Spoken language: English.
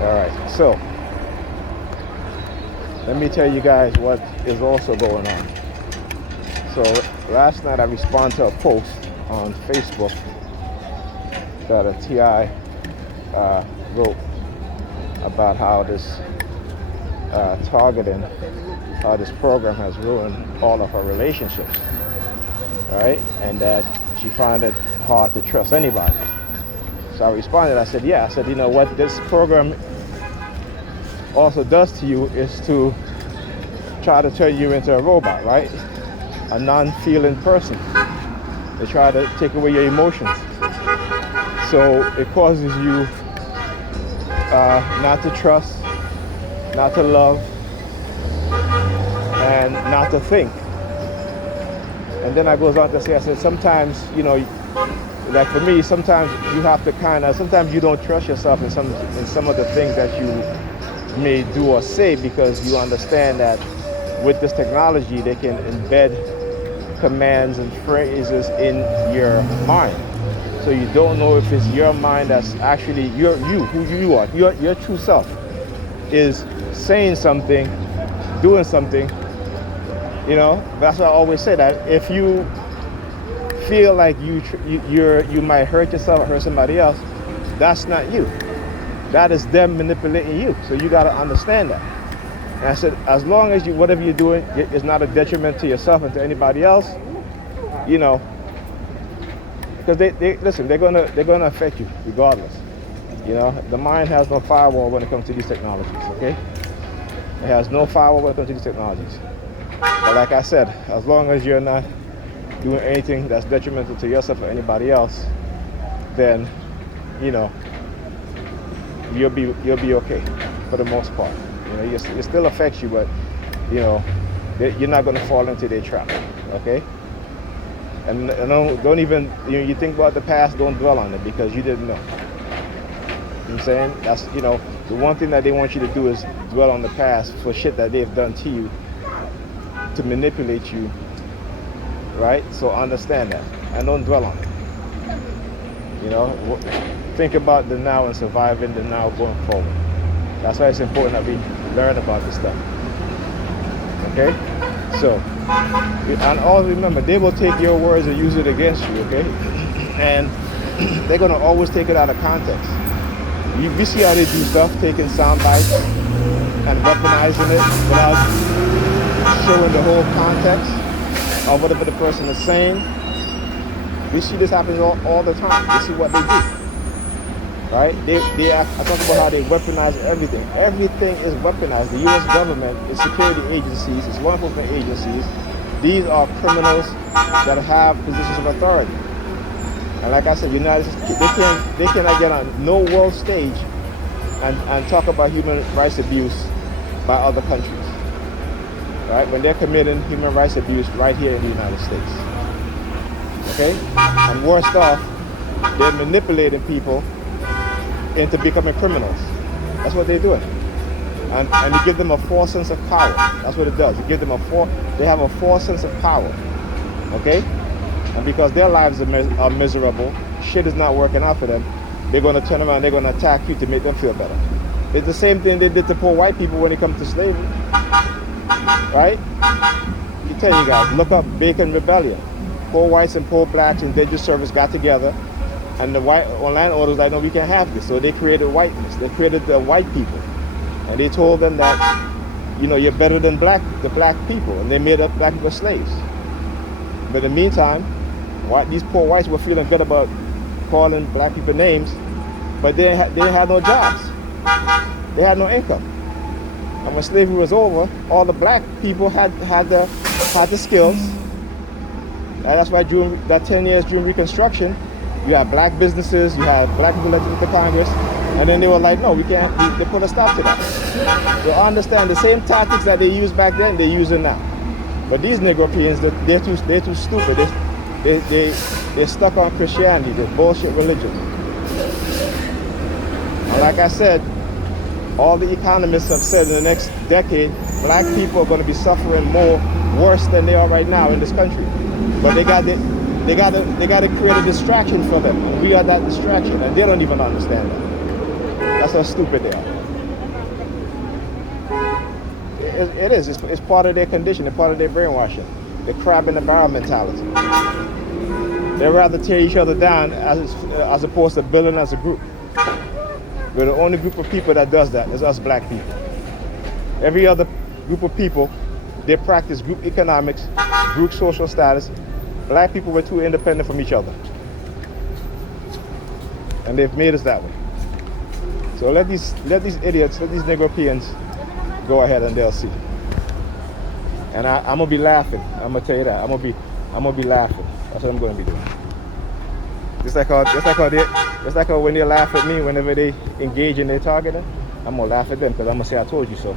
All right, so let me tell you guys what is also going on. So last night I responded to a post on Facebook that a TI wrote about how this targeting, how this program has ruined all of her relationships, right? And that she found it hard to trust anybody. So I responded, I said, yeah, I said, you know what this program also does to you is to try to turn you into a robot, right? A non-feeling person. They try to take away your emotions. So it causes you not to trust, not to love, and not to think. And then I goes on to say, I said, sometimes, you know, like for me, sometimes you have to sometimes you don't trust yourself in some of the things that you may do or say, because you understand that with this technology, they can embed commands and phrases in your mind. So you don't know if it's your mind that's actually who you are, your true self is saying something, doing something, you know. That's why I always say that if you feel like you might hurt yourself or hurt somebody else, that's not you. That is them manipulating you. So you got to understand that. And I said, as long as whatever you're doing is not a detriment to yourself and to anybody else, you know, because they're gonna affect you regardless. You know, the mind has no firewall when it comes to these technologies. Okay, it has no firewall when it comes to these technologies. But like I said, as long as you're not doing anything that's detrimental to yourself or anybody else, then, you know, you'll be okay for the most part. You know, it still affects you, but, you know, you're not going to fall into their trap. Okay. And don't even, you think about the past, don't dwell on it because you didn't know. You know what I'm saying? That's, you know, the one thing that they want you to do is dwell on the past for shit that they've done to you to manipulate you, right? So understand that and don't dwell on it. You know, think about the now and surviving the now going forward. That's why it's important that we learn about this stuff. Okay? So, and always remember, they will take your words and use it against you, okay? And they're going to always take it out of context. We see how they do stuff, taking sound bites and weaponizing it without showing the whole context of whatever the person is saying. We see this happen all the time. We see what they do. Right? I talk about how they weaponize everything. Everything is weaponized. The U.S. government, its security agencies, its law enforcement agencies, these are criminals that have positions of authority. And like I said, United States, they cannot get on no world stage and talk about human rights abuse by other countries. Right? When they're committing human rights abuse right here in the United States. Okay? And worst off, they're manipulating people into becoming criminals. That's what they're doing. And you give them a false sense of power. That's what it does. You give them they have a false sense of power. Okay? And because their lives are miserable, shit is not working out for them, they're going to turn around, they're going to attack you to make them feel better. It's the same thing they did to poor white people when it comes to slavery. Right? I tell you guys, look up Bacon Rebellion. Poor whites and poor blacks and Indigenous service got together, and the white landlord was like, no, we can't have this. So they created whiteness. They created the white people. And they told them that, you know, you're better than the black people. And they made up black people slaves. But in the meantime, these poor whites were feeling good about calling black people names, but they had no jobs. They had no income. And when slavery was over, all the black people had the skills. And that's why during that 10 years during Reconstruction, you had black businesses, you had black people elected to Congress, and then they were like, no, we can't, they put a stop to that. So I understand the same tactics that they used back then, they're using now. But these Negropeans, they're too stupid. They're stuck on Christianity, the bullshit religion. And like I said, all the economists have said in the next decade, black people are going to be suffering worse than they are right now in this country. But they got to create a distraction for them. And we are that distraction, and they don't even understand that. That's how stupid they are. it is. It's part of their conditioning, part of their brainwashing. The crab in the barrel mentality. They rather tear each other down as opposed to building as a group. We're the only group of people that does that is us black people. Every other group of people, they practice group economics, group social status. Black people were too independent from each other. And they've made us that way. So let these idiots, let these Negropeans go ahead and they'll see. And I'm gonna be laughing. I'm gonna tell you that. I'm gonna be laughing. That's what I'm gonna be doing. Just like how when they laugh at me whenever they engage in their targeting, I'm gonna laugh at them because I'm gonna say I told you so.